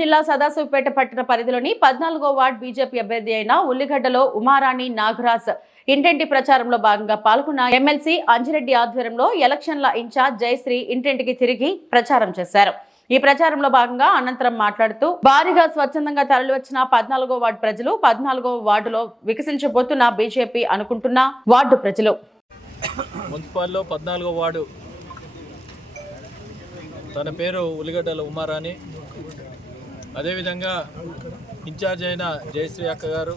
జిల్లా సదాశివపేట పట్టణ పరిధిలోని 14వ వార్డు బీజేపీ అభ్యర్థి అయిన ఉల్లిగడ్డలో ఉమారాణి నాగరాజ్ ఇంటింటి ప్రచారంలో భాగంగా పాల్గొన్న ఎమ్మెల్సీ అంజిరెడ్డి ఆధ్వర్యంలో ఎలక్షన్ల ఇన్ఛార్జ్ జయశ్రీ ఇంటింటికి తిరిగి ప్రచారం చేశారు. ఈ ప్రచారంలో భాగంగా అనంతరం మాట్లాడుతూ భారీగా స్వచ్ఛందంగా తరలివచ్చిన 14వ వార్డు ప్రజలు 14వ వార్డులో వికసించబోతున్న బీజేపీ అనుకుంటున్న వార్డు ప్రజలు మున్సిపాల్లో 14వ వార్డు తన పేరు ఉల్లిగడ్డల ఉమారాణి, అదేవిధంగా ఇన్ఛార్జ్ అయిన జయశ్రీ అక్క గారు,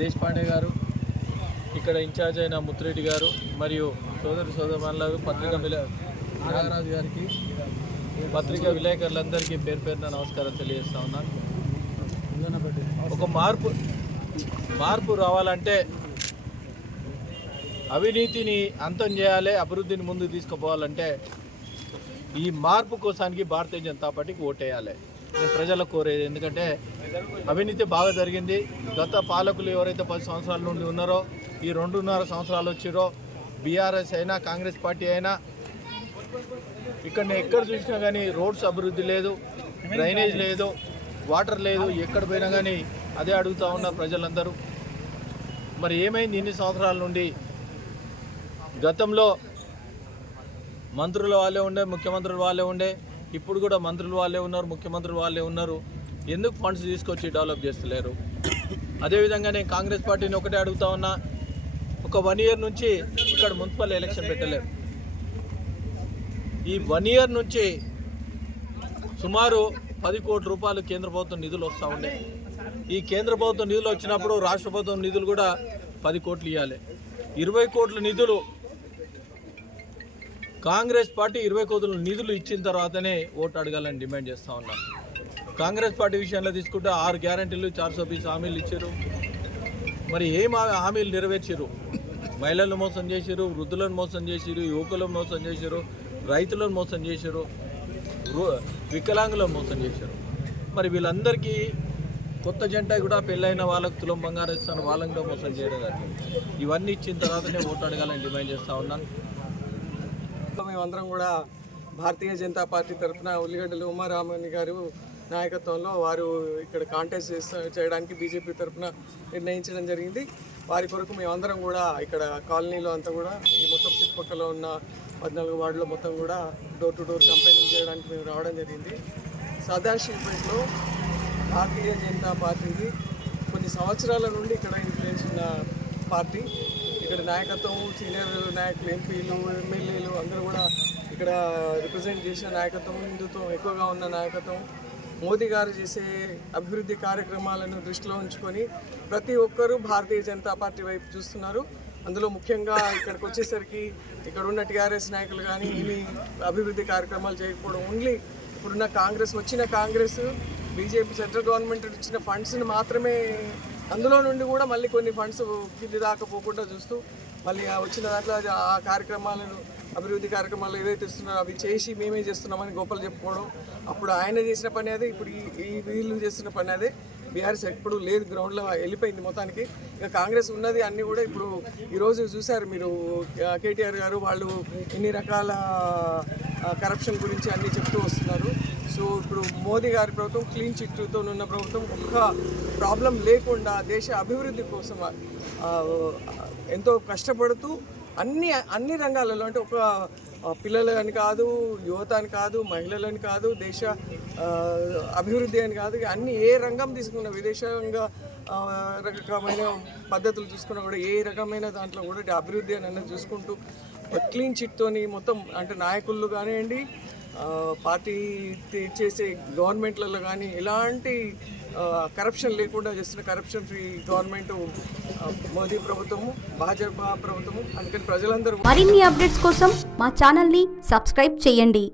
దేశపాండే గారు, ఇక్కడ ఇన్ఛార్జ్ అయిన ముత్తిరెడ్డి గారు మరియు సోదరులు పత్రికా నాగరాజు గారికి, పత్రికా విలేకరులందరికీ పేరు పేరున నమస్కారం తెలియజేస్తా ఉన్నాను. ఒక మార్పు రావాలంటే అవినీతిని అంతం చేయాలి, అభివృద్ధిని ముందుకు తీసుకుపోవాలంటే ఈ మార్పు కోసానికి భారతీయ జనతా పార్టీకి ఓటేయాలి. నేను ప్రజలకు కోరేది, ఎందుకంటే అవినీతి బాగా జరిగింది. గత పాలకులు ఎవరైతే 10 సంవత్సరాల నుండి ఉన్నారో, ఈ 2.5 సంవత్సరాలు వచ్చిరో, బీఆర్ఎస్ అయినా కాంగ్రెస్ పార్టీ అయినా, ఇక్కడ ఎక్కడ చూసినా కానీ రోడ్స్ అభివృద్ధి లేదు, డ్రైనేజ్ లేదు, వాటర్ లేదు. ఎక్కడ పోయినా కానీ అదే అడుగుతూ ఉన్నారు ప్రజలందరూ. మరి ఏమైంది ఇన్ని సంవత్సరాల నుండి? గతంలో మంత్రుల వాళ్ళే ఉండే, ముఖ్యమంత్రులు వాళ్ళే ఉండే, ఇప్పుడు కూడా మంత్రులు వాళ్ళే ఉన్నారు, ముఖ్యమంత్రులు వాళ్ళే ఉన్నారు. ఎందుకు ఫండ్స్ తీసుకొచ్చి డెవలప్ చేస్తలేరు? అదేవిధంగా నేను కాంగ్రెస్ పార్టీని ఒకటే అడుగుతా ఉన్నా, ఒక 1 ఇయర్ నుంచి ఇక్కడ మున్సిపల్ ఎలక్షన్ పెట్టలేరు. ఈ 1 ఇయర్ నుంచి సుమారు 10 కోట్ల రూపాయలు కేంద్ర ప్రభుత్వం నిధులు వస్తూ ఉండే. ఈ కేంద్ర ప్రభుత్వం నిధులు వచ్చినప్పుడు రాష్ట్ర ప్రభుత్వం నిధులు కూడా 10 కోట్లు ఇవ్వాలి. 20 కోట్ల నిధులు కాంగ్రెస్ పార్టీ 20 కోట్ల నిధులు ఇచ్చిన తర్వాతనే ఓటు అడగాలని డిమాండ్ చేస్తూ ఉన్నాను. కాంగ్రెస్ పార్టీ విషయంలో తీసుకుంటే 6 గ్యారంటీలు, 420 హామీలు ఇచ్చారు. మరి ఏం హామీలు నెరవేర్చారు? మహిళలను మోసం చేశారు, వృద్ధులను మోసం చేశారు, యువకులను మోసం చేశారు, రైతులను మోసం చేశారు, వికలాంగులను మోసం చేశారు. మరి వీళ్ళందరికీ కొత్త జంట కూడా పెళ్ళైన వాళ్ళకు తులం బంగారం ఇస్తాను, వాళ్ళని కూడా మోసం చేయడం జరిగింది. ఇవన్నీ ఇచ్చిన తర్వాతనే ఓటు అడగాలని డిమాండ్ చేస్తూ ఉన్నాను. మేమందరం కూడా భారతీయ జనతా పార్టీ తరఫున ఉల్లిగడ్డల ఉమారాణి గారు నాయకత్వంలో వారు ఇక్కడ కాంటెస్ట్ చేయడానికి బీజేపీ తరఫున నిర్ణయించడం జరిగింది. వారి కొరకు మేమందరం కూడా ఇక్కడ కాలనీలో అంతా కూడా ఈ మొత్తం చుట్టుపక్కల ఉన్న 14 వార్డులో మొత్తం కూడా డోర్ టు డోర్ కంపెయినింగ్ చేయడానికి మేము రావడం జరిగింది. సదాశివపేటలో భారతీయ జనతా పార్టీకి కొన్ని సంవత్సరాల నుండి ఇక్కడ ఇన్ఫ్లుయెన్స్ ఉన్న పార్టీ. ఇక్కడ నాయకత్వం, సీనియర్ నాయకులు, ఎంపీలు, ఎమ్మెల్యేలు అందరూ కూడా ఇక్కడ రిప్రజెంట్ చేసిన నాయకత్వం, హిందుత్వం ఎక్కువగా ఉన్న నాయకత్వం. మోదీ గారు చేసే అభివృద్ధి కార్యక్రమాలను దృష్టిలో ఉంచుకొని ప్రతి ఒక్కరూ భారతీయ జనతా పార్టీ వైపు చూస్తున్నారు. అందులో ముఖ్యంగా ఇక్కడికి వచ్చేసరికి ఇక్కడ ఉన్న టీఆర్ఎస్ నాయకులు కానీ ఏమి అభివృద్ధి కార్యక్రమాలు చేయకపోవడం, ఓన్లీ ఇప్పుడున్న కాంగ్రెస్ బీజేపీ సెంట్రల్ గవర్నమెంట్ ఇచ్చిన ఫండ్స్ని మాత్రమే, అందులో నుండి కూడా మళ్ళీ కొన్ని ఫండ్స్ కింది దాకా పోకుండా చూస్తూ మళ్ళీ వచ్చిన దాంట్లో ఆ కార్యక్రమాలను, అభివృద్ధి కార్యక్రమాలు ఏదైతే ఇస్తున్నారో అవి చేసి మేమే చేస్తున్నామని గొప్పలు చెప్పుకోవడం. అప్పుడు ఆయన చేసిన పని అదే, ఇప్పుడు ఈ వీళ్ళు చేస్తున్న పని అదే. బీఆర్ఎస్ ఎప్పుడు లేదు, గ్రౌండ్లో వెళ్ళిపోయింది మొత్తానికి. ఇక కాంగ్రెస్ ఉన్నది అన్నీ కూడా ఇప్పుడు ఈరోజు చూశారు మీరు, కేటీఆర్ గారు వాళ్ళు ఇన్ని రకాల కరప్షన్ గురించి అన్నీ చెప్తూ వస్తున్నారు. సో ఇప్పుడు మోదీ గారి ప్రభుత్వం క్లీన్ చిట్టుతో ఉన్న ప్రభుత్వం, ఒక్క ప్రాబ్లం లేకుండా దేశ అభివృద్ధి కోసం ఎంతో కష్టపడుతూ అన్ని రంగాలలో, అంటే ఒక పిల్లలని కాదు, యువత అని కాదు, మహిళలని కాదు, దేశ అభివృద్ధి అని కాదు, అన్ని ఏ రంగం తీసుకున్న, విదేశంగా రకమైన పద్ధతులు చూసుకున్నా కూడా ఏ రకమైన దాంట్లో కూడా అభివృద్ధి అని అన్నది చూసుకుంటూ క్లీన్ చిట్తోని మొత్తం, అంటే నాయకులు కానివ్వండి, పార్టీ చేసే గవర్నమెంట్లలో కానీ ఎలాంటి కరప్షన్ లేకుండా చేస్తున్న కరప్షన్ ఫ్రీ గవర్నమెంట్ మోదీ ప్రభుత్వము, భాజపా ప్రభుత్వము. అందుకని ప్రజలందరూ మరిన్ని అప్డేట్స్ కోసం మా ఛానల్ని సబ్స్క్రైబ్ చేయండి.